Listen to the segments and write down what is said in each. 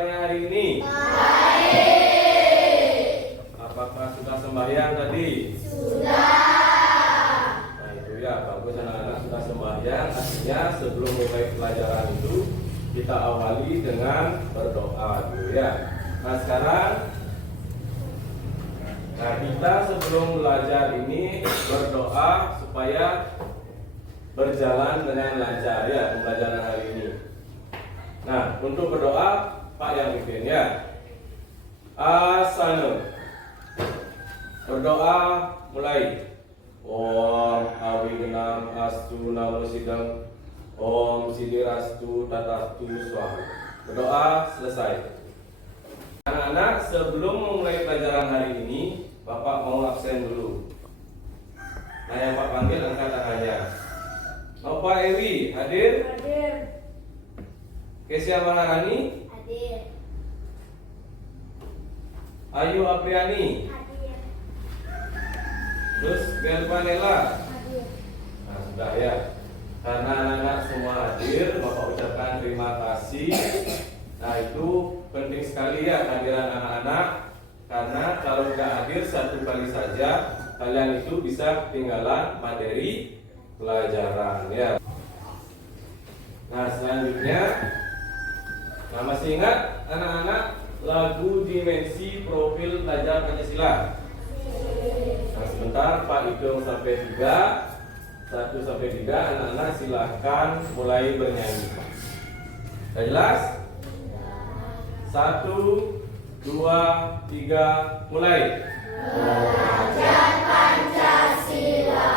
kabarnya hari ini? Baik. Apakah sudah sembahyang tadi? Sudah. Nah itu ya, bagus anak-anak sudah sembahyang. Artinya sebelum mulai pelajaran itu kita awali dengan berdoa dulu ya. Nah sekarang kita sebelum belajar ini berdoa supaya berjalan dengan lancar ya pembelajaran hari ini. Nah untuk berdoa Pak yang bikin ya. Asana. Berdoa mulai. Om Awigenam Astu Namo Sidang Om Sidirastu Tatastu Swaha. Berdoa selesai. Anak-anak sebelum memulai pelajaran hari ini Bapak mau absen dulu. Nah yang Pak panggil angkat tangannya. Bapak Ewi hadir? Hadir. Kesia Maharani? Hadir. Ayu Apriani? Hadir. Terus Belvanela? Hadir. Nah sudah ya. Karena anak-anak semua hadir, Bapak ucapkan terima kasih. Nah itu penting sekali ya kehadiran anak-anak. Karena kalau nggak hadir satu kali saja, kalian itu bisa ketinggalan materi pelajaran ya. Nah selanjutnya, nah masih ingat anak-anak lagu dimensi profil pelajar Pancasila? Nah sebentar Pak hitung sampai 3. 1 sampai 3 anak-anak silahkan mulai bernyanyi. Sudah jelas? 1, 2, 3, mulai. Belajar Pancasila,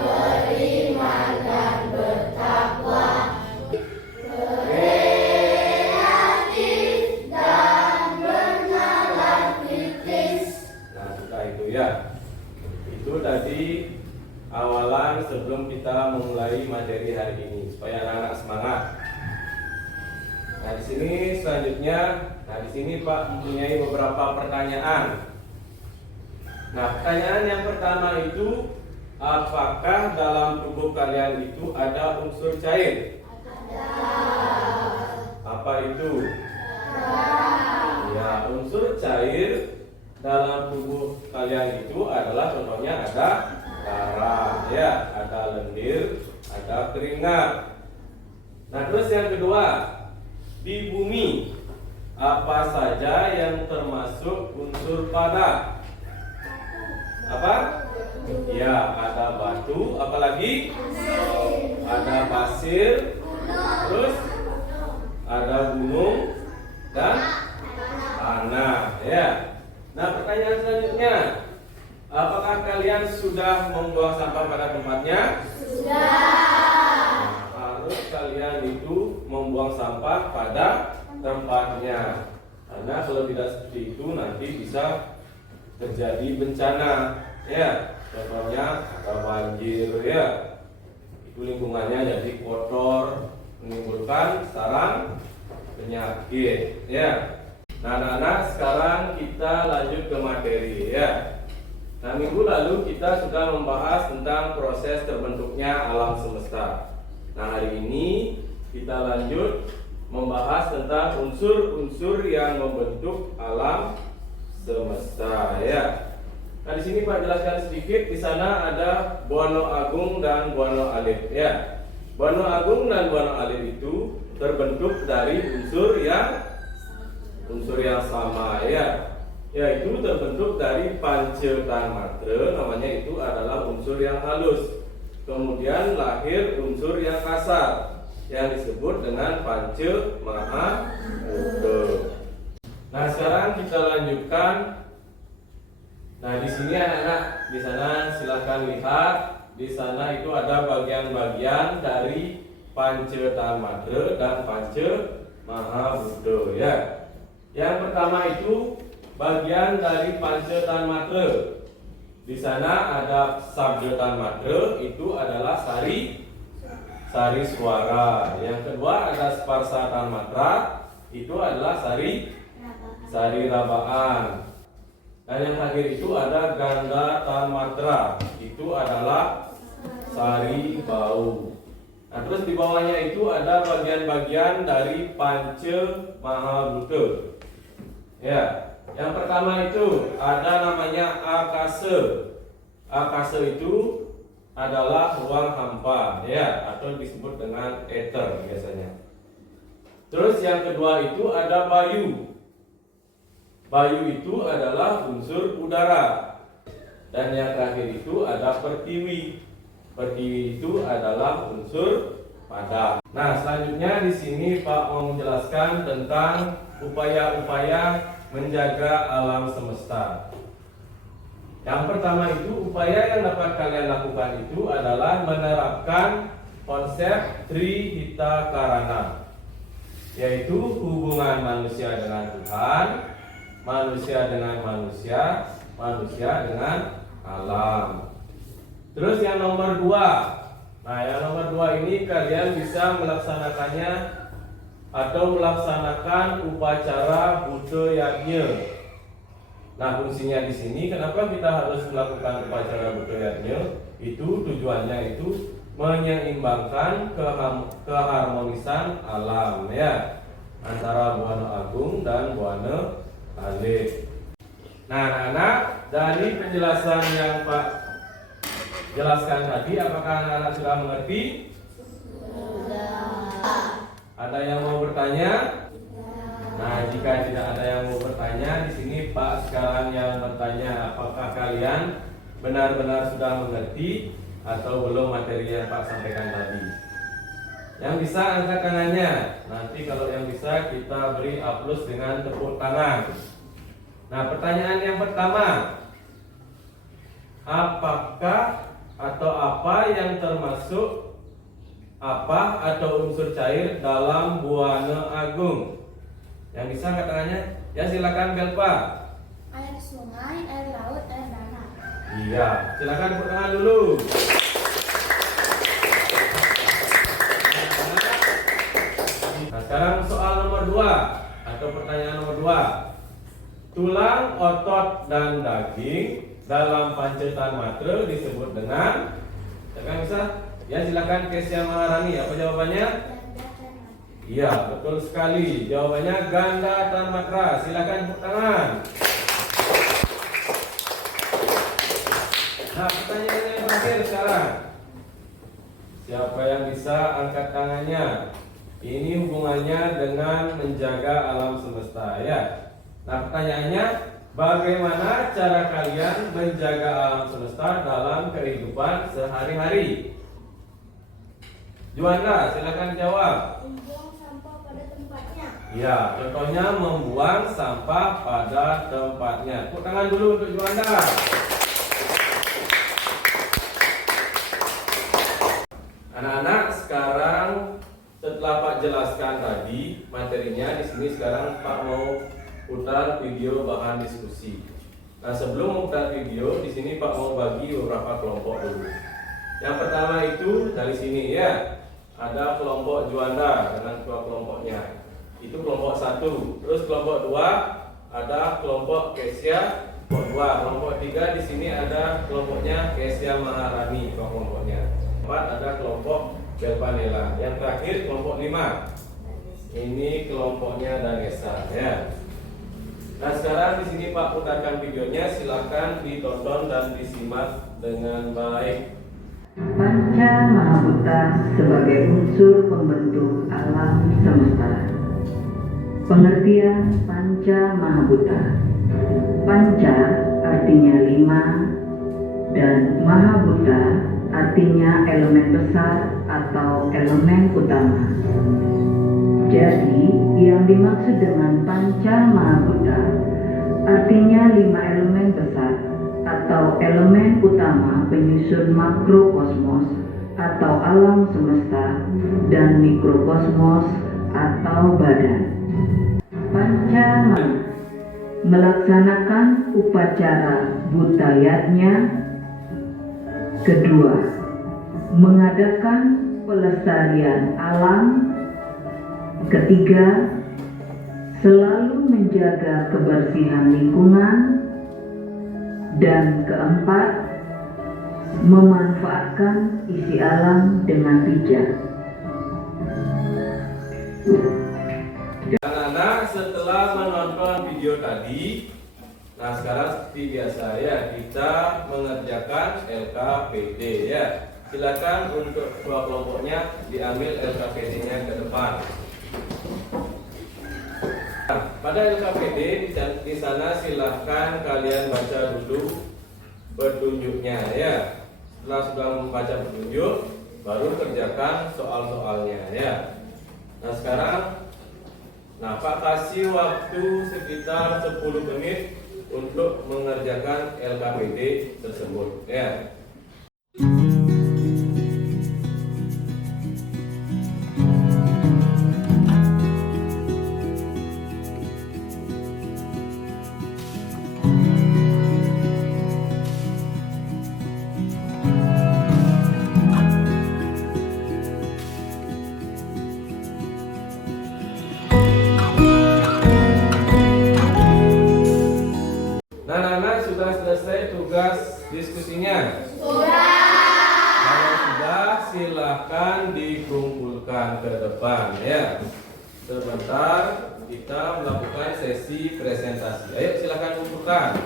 beriman dan bertakwa, kreatif dan bernalar kritis. Nah sudah itu ya. Itu tadi awalan sebelum kita memulai materi hari ini supaya anak-anak semangat. Nah di sini selanjutnya, nah di sini Pak mempunyai beberapa pertanyaan. Nah pertanyaan yang pertama itu, apakah dalam tubuh kalian itu ada unsur cair? Ada. Apa itu? Ya unsur cair dalam tubuh kalian itu adalah contohnya ada darah, ya, ada lendir, ada keringat. Nah terus yang kedua, di bumi apa saja yang termasuk unsur padat? Apa? Ya, ada batu, apalagi? Ada pasir, terus ada gunung dan tanah, ya. Nah pertanyaan selanjutnya, apakah kalian sudah membuang sampah pada tempatnya? Sudah. Harus kalian itu membuang sampah pada tempatnya. Karena kalau tidak seperti itu nanti bisa terjadi bencana, ya. Contohnya ada banjir, ya. Itu lingkungannya jadi kotor, menimbulkan sarang penyakit, ya. Nah anak-anak sekarang kita lanjut ke materi, ya. Nah minggu lalu kita sudah membahas tentang proses terbentuknya alam semesta. Nah hari ini kita lanjut membahas tentang unsur-unsur yang membentuk alam semesta ya. Nah di sini Pak jelaskan sedikit, di sana ada Buana Agung dan Buana Alif ya. Buana Agung dan Buana Alif itu terbentuk dari unsur yang sama ya. Yaitu terbentuk dari Pancetanmatra, namanya itu adalah unsur yang halus. Kemudian lahir unsur yang kasar yang disebut dengan Panca Maha Budha. Nah, sekarang kita lanjutkan. Nah, di sini anak-anak, di sana silahkan lihat. Di sana itu ada bagian-bagian dari Pancetanmatra dan Panca Maha Budha ya. Yang pertama itu bagian dari Pancetanmatra. Di sana ada Sabdatanmatra, itu adalah sari suara. Yang kedua ada Sparsatanmatra, itu adalah sari rabaan. Dan yang terakhir itu ada Ganda Tanmatra, itu adalah sari bau. Nah, terus di bawahnya itu ada bagian-bagian dari Panca Mahabhuta. Ya, yang pertama itu ada namanya akasa. Akasa itu adalah ruang hampa, ya, atau disebut dengan ether biasanya. Terus yang kedua itu ada bayu. Bayu itu adalah unsur udara. Dan yang terakhir itu ada pertiwi. Pertiwi itu adalah unsur padat. Nah, selanjutnya di sini Pak mau menjelaskan tentang upaya-upaya menjaga alam semesta. Yang pertama itu, upaya yang dapat kalian lakukan itu adalah menerapkan konsep Trihita Karana, yaitu hubungan manusia dengan Tuhan, manusia dengan manusia, manusia dengan alam. Terus yang nomor 2. Nah, yang nomor 2 ini kalian bisa melaksanakannya atau melaksanakan upacara Buddha Yajna. Nah, fungsinya di sini kenapa kita harus melakukan upacara Buddha Yajna? Itu tujuannya itu menyeimbangkan keharmonisan alam, ya, antara Buana Agung dan Buana Alit. Nah, anak-anak, dari penjelasan yang Pak jelaskan tadi, apakah anak-anak sudah mengerti? Sudah. Ada yang mau bertanya? Nah, jika tidak ada yang mau bertanya, di sini Pak sekarang yang bertanya, apakah kalian benar-benar sudah mengerti atau belum materi yang Pak sampaikan tadi? Yang bisa angkat tangannya. Nanti kalau yang bisa kita beri aplaus dengan tepuk tangan. Nah, pertanyaan yang pertama, apakah atau apa yang termasuk apa atau unsur cair dalam Buana Agung? Yang bisa angkat tangannya? Ya, silakan Belpa. Air sungai, air laut, air danau. Iya, silakan tepuk tangan dulu. Nah, sekarang soal nomor 2 atau pertanyaan nomor 2. Tulang, otot, dan daging dalam Pancatanmatra disebut dengan, silakan bisa? Ya, silakan Kesya Maharani. Apa jawabannya? Iya, betul sekali. Jawabannya Ganda Tanmatra. Silakan tepuk tangan. Nah, pertanyaan yang terakhir sekarang. Siapa yang bisa angkat tangannya? Ini hubungannya dengan menjaga alam semesta, ya. Nah, pertanyaannya, bagaimana cara kalian menjaga alam semesta dalam kehidupan sehari-hari? Juanda, silakan jawab. Membuang sampah pada tempatnya. Ya, contohnya membuang sampah pada tempatnya. Tepuk tangan dulu untuk Juanda. Anak-anak, sekarang setelah Pak jelaskan tadi materinya, di sini sekarang Pak mau putar video bahan diskusi. Nah, sebelum memutar video, di sini Pak mau bagi beberapa kelompok dulu. Yang pertama itu dari sini, ya. Ada kelompok Juanda dengan dua kelompoknya. Itu kelompok 1. Terus kelompok 2 ada kelompok Kesya, kelompok 2. Kelompok 3 di sini ada kelompoknya Kesya Maharani, kelompoknya. 4 ada kelompok Belpanela. Yang terakhir kelompok 5. Ini kelompoknya Danesa, ya. Nah, sekarang di sini Pak putarkan videonya, silakan ditonton dan disimak dengan baik. Panca Mahabhuta sebagai unsur pembentuk alam semesta. Pengertian Panca Mahabhuta. Panca artinya 5 dan Mahabhuta artinya elemen besar atau elemen utama. Jadi, yang dimaksud dengan Panca Mahabhuta artinya 5 elemen besar atau elemen utama penyusun makrokosmos atau alam semesta dan mikrokosmos atau badan. Panca melaksanakan upacara Buddha Yajna. Kedua, mengadakan pelestarian alam. Ketiga, selalu menjaga kebersihan lingkungan. Dan keempat, memanfaatkan isi alam dengan bijak. Anak-anak setelah menonton video tadi, nah sekarang seperti biasa ya, kita mengerjakan LKPD ya. Silakan untuk dua kelompoknya diambil LKPD-nya ke depan. Nah, pada LKPD di sana silahkan kalian baca dulu petunjuknya ya. Setelah sudah membaca petunjuk, baru kerjakan soal-soalnya ya. Nah sekarang, Pak kasih waktu sekitar 10 menit untuk mengerjakan LKPD tersebut ya. Sudah selesai tugas diskusinya? Sudah. Kalau sudah, silahkan dikumpulkan ke depan ya. Sebentar kita melakukan sesi presentasi. Ayo silahkan kumpulkan.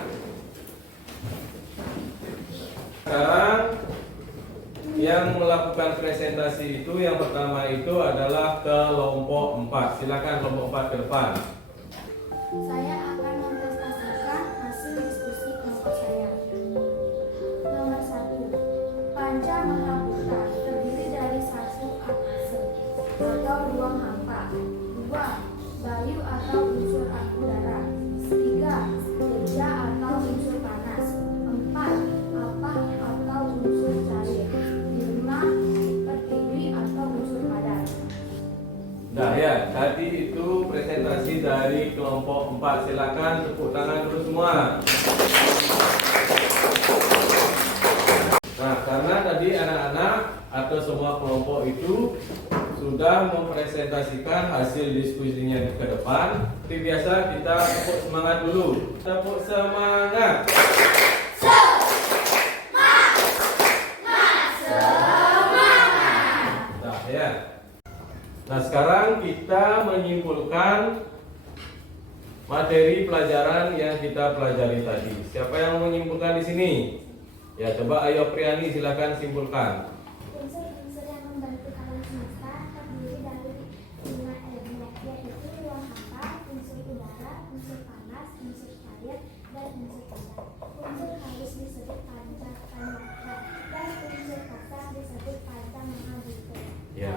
Sekarang yang melakukan presentasi itu yang pertama itu adalah kelompok 4. Silakan kelompok 4 ke depan. Saya akan mempresentasikan hasil diskusi kelompok saya. Nomor 1. Panca Mahaputra terdiri dari 1 atase atau ruang hampa, 2. Bayu atau unsur udara, 3. Teja atau unsur panas, 4. Apah atau unsur cair, 5. Pertiwi atau unsur padat. Nah ya, tadi itu presentasi dari kelompok 4. Silakan tepuk tangan dulu semua. Nah, karena tadi anak-anak atau semua kelompok itu sudah mempresentasikan hasil diskusinya ke depan. Seperti biasa kita tepuk semangat dulu. Tepuk semangat. Nah ya. Nah sekarang kita menyimpulkan materi pelajaran yang kita pelajari tadi. Siapa yang mau menyimpulkan di sini? Ya coba ayo Priani silakan simpulkan. Unsur-unsur yang membantu alam semesta terdiri dari 5 elemen, yaitu ruang hampa, unsur udara, unsur panas, unsur cair, dan unsur padat. Unsur halus disebut panca tanmatra, dan unsur kasar disebut panca mahaputra. Ya.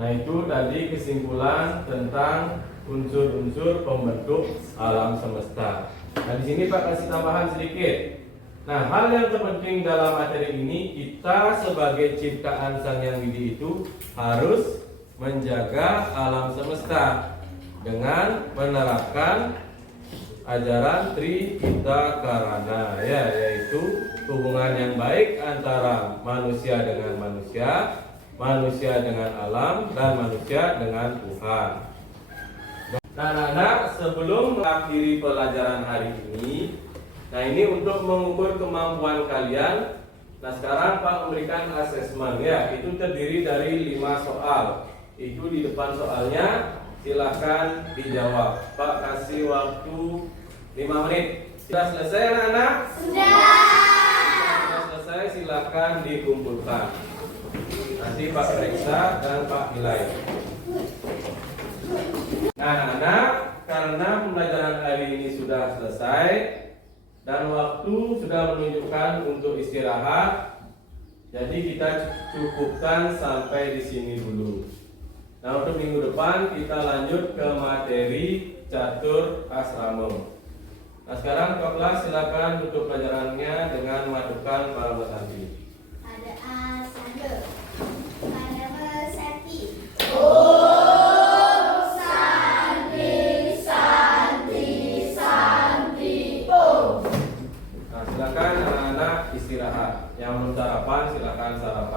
Nah itu tadi kesimpulan tentang unsur-unsur pembentuk alam semesta. Nah di sini Pak kasih tambahan sedikit. Nah hal yang terpenting dalam materi ini, kita sebagai ciptaan Sang Hyang Widi itu harus menjaga alam semesta dengan menerapkan ajaran Trihitakarana ya, yaitu hubungan yang baik antara manusia dengan manusia, manusia dengan alam, dan manusia dengan Tuhan. Nah anak-anak, sebelum mengakhiri pelajaran hari ini, nah ini untuk mengukur kemampuan kalian. Nah sekarang Pak memberikan asesmen ya, itu terdiri dari 5 soal. Itu di depan soalnya, silahkan dijawab. Pak kasih waktu 5 menit. Sudah selesai anak-anak? Sudah selesai, silahkan dikumpulkan. Nanti Pak periksa dan Pak nilai. Nah anak-anak, karena pembelajaran hari ini sudah selesai dan waktu sudah menunjukkan untuk istirahat, jadi kita cukupkan sampai di sini dulu. Nah untuk minggu depan kita lanjut ke materi catur asrama. Nah sekarang Kak kelas silakan tutup pelajarannya dengan memadukan para peserta. Ada A, saya.